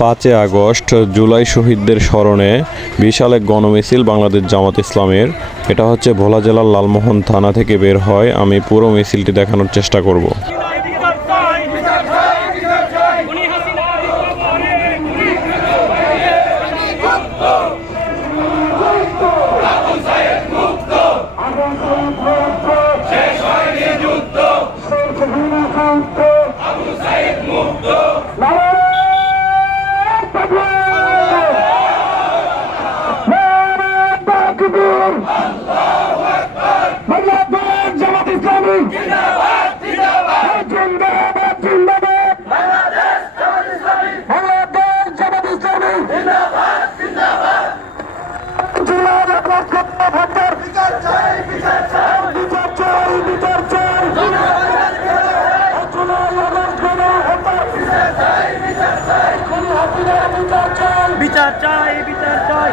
5 August July শহীদদের স্মরণে বিশাল এক গণমিছিল বাংলাদেশ জামাত ইসলামের। এটা হচ্ছে ভোলা জেলার লালমোহন থানা থেকে বের হয়। আমি পুরো মিছিলটি দেখানোর চেষ্টা করব। বিচার চাই, বিচার চাই।